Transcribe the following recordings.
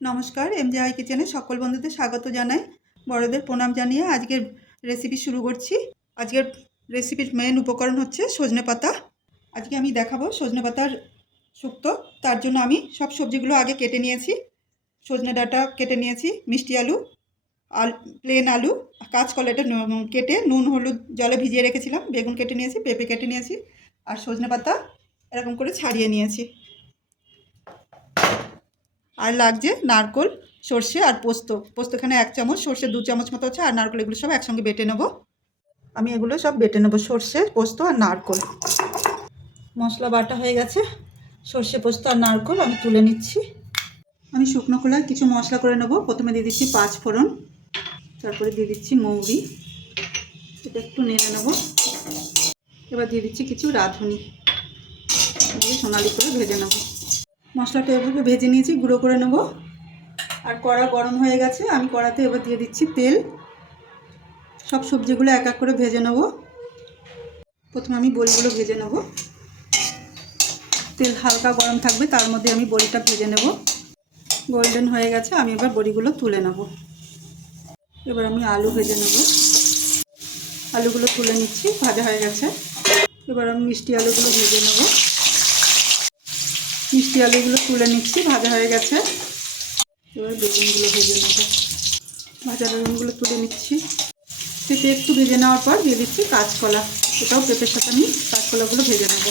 নমস্কার, M J I কিচেনে সকল বন্ধুদের স্বাগত জানাই। বড়দের প্রণাম জানিয়ে আজকের রেসিপি শুরু করছি। আজকের রেসিপির মেন উপকরণ হচ্ছে সজনে পাতা। আজকে আমি দেখাবো সজনে পাতার শুক্তো তার জন্য আমি সব সবজিগুলো আগে কেটে নিয়েছি। সজনে ডাঁটা কেটে নিয়েছি, মিষ্টি আলু, আল প্লেন আলু কাঁচকলাটা কেটে নুন, হলুদ জলে ভিজিয়ে রেখেছিলাম, বেগুন কেটে নিয়েছি, পেঁপে কেটে নিয়েছি, আর সজনে পাতা এরকম করে ছাড়িয়ে নিয়েছি। আর লাগছে নারকোল, সর্ষে আর পোস্ত। পোস্ত এখানে এক চামচ, সর্ষে দু চামচ মতো আছে, আর নারকোল এগুলো সব একসঙ্গে বেটে নেব। আমি এগুলো সব বেটে নেব, সর্ষে, পোস্ত আর নারকোল। মশলা বাটা হয়ে গেছে, সর্ষে, পোস্ত আর নারকোল আমি তুলে নিচ্ছি। আমি শুকনো খোলায় কিছু মশলা করে নেব। প্রথমে দিয়ে দিচ্ছি পাঁচ ফোড়ন, তারপরে দিয়ে দিচ্ছি মৌরি। এটা একটু নেড়ে নেব। এবার দিয়ে দিচ্ছি কিছু রাঁধুনি। সোনালি করে ভেজে নেব। মশলাটা এভাবে ভেজে নিয়েছি, গুঁড়ো করে নেব। আর কড়া গরম হয়ে গেছে, আমি কড়াতে এবার দিয়ে দিচ্ছি তেল। সব সবজিগুলো এক এক করে ভেজে নেব। প্রথমে আমি বড়িগুলো ভেজে নেব। তেল হালকা গরম থাকবে, তার মধ্যে আমি বড়িটা ভেজে নেব। গোল্ডেন হয়ে গেছে, আমি এবার বড়িগুলো তুলে নেব। এবার আমি আলু ভেজে নেব। আলুগুলো তুলে নিচ্ছি, ভাজা হয়ে গেছে। এবার আমি মিষ্টি আলুগুলো ভেজে নেব। মিষ্টি আলুগুলো তুলে নিচ্ছি, ভাজা হয়ে গেছে। এবার বেগুনগুলো ভেজে নেব। ভাজা বেগুনগুলো তুলে নিচ্ছি। পেঁপে একটু ভেজে নেওয়ার পর দিয়ে দিচ্ছি কাঁচকলা। এটাও পেঁপের সাথে আমি কাঁচকলাগুলো ভেজে নেব।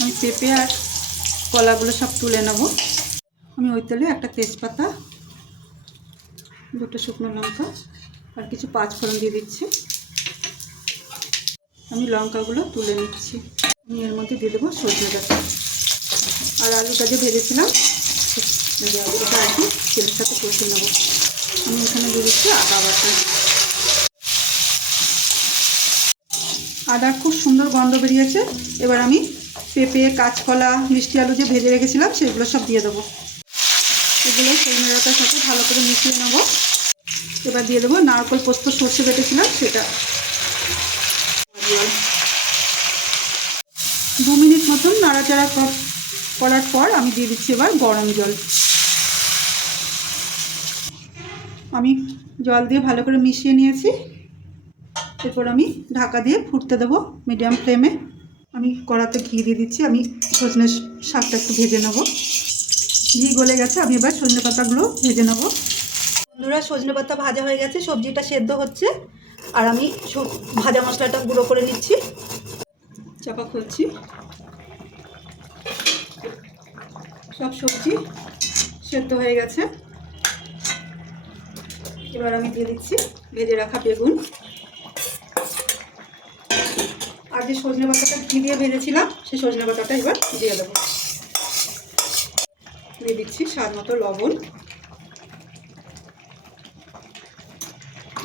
আমি পেঁপে আর কলাগুলো সব তুলে নেব। আমি ওই তেলে একটা তেজপাতা, দুটো শুকনো লঙ্কা আর কিছু পাঁচ ফোড়ন দিয়ে দিচ্ছি। আমি লঙ্কাগুলো তুলে নিচ্ছি। আমি এর মধ্যে দিয়ে দেবো সজনে ডাঁটা। আর আলুটা যে ভেজেছিলাম আলুটা আর কি তেলের সাথে কষে নেব। আমি এখানে দিচ্ছি আদা বাটা। আদার খুব সুন্দর গন্ধ বেরিয়েছে। এবার আমি পেঁপে, কাঁচকলা, মিষ্টি আলু যে ভেজে রেখেছিলাম, সেগুলো সব দিয়ে দেবো। এগুলো সজনে ডাঁটার সাথে ভালো করে মিশিয়ে নেব। এবার দিয়ে দেবো নারকল পোস্ত সর্ষে বেটেছিলাম, সেটা। দু মিনিট মতন নাড়াচাড়া করার পর আমি দিয়ে দিচ্ছি এবার গরম জল। আমি জল দিয়ে ভালো করে মিশিয়ে নিয়েছি। এরপর আমি ঢাকা দিয়ে ফুটতে দেবো মিডিয়াম ফ্লেমে। আমি কড়াতে ঘি দিয়ে দিচ্ছি, আমি সজনে শাকটা একটু ভেজে নেব। ঘি গলে গেছে, আমি এবার সজনে পাতাগুলো ভেজে নেব। বন্ধুরা, সজনে পাতা ভাজা হয়ে গেছে, সবজিটা সেদ্ধ হচ্ছে। আর আমি ভাজা মশলাটা গুঁড়ো করে নিচ্ছি। চাপা খুলছি। সব সবজি সেদ্ধ হয়ে গেছে। এবার আমি দিয়ে দিচ্ছি ভেজে রাখা বেগুন। আর যে সজনে পাতাটা ঘি দিয়ে ভেজেছিলাম, সেই সজনে পাতাটা এবার দিয়ে দেবো। দিয়ে দিচ্ছি স্বাদ মতো লবণ।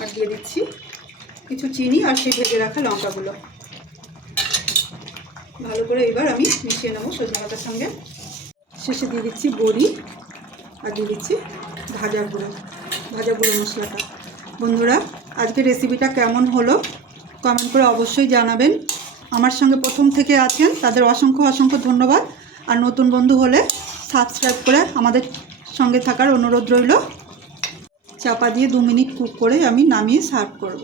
আর দিয়ে দিচ্ছি কিছু চিনি আর সেই ভেজে রাখা লঙ্কাগুলো। ভালো করে এবার আমি মিশিয়ে নেব সজনে পাতার সঙ্গে। শেষে দিয়ে দিচ্ছি বড়ি আর দিয়ে দিচ্ছি ভাজা গুঁড়ো ভাজা গুঁড়ো মশলাটা। বন্ধুরা আজকে রেসিপিটা কেমন হলো? কমেন্ট করে অবশ্যই জানাবেন। আমার সঙ্গে প্রথম থেকে আছেন, তাদের অসংখ্য অসংখ্য ধন্যবাদ। আর নতুন বন্ধু হলে সাবস্ক্রাইব করে আমাদের সঙ্গে থাকার অনুরোধ রইল। চাপা দিয়ে দু মিনিট কুক করে আমি নামিয়ে সার্ভ করব।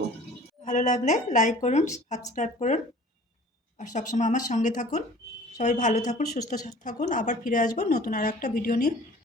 ভালো লাগলে লাইক করুন সাবস্ক্রাইব করুন। আর সবসময় আমার সঙ্গে থাকুন। সবাই ভালো থাকুন সুস্থ থাকুন। আবার ফিরে আসব নতুন আর একটা ভিডিও নিয়ে।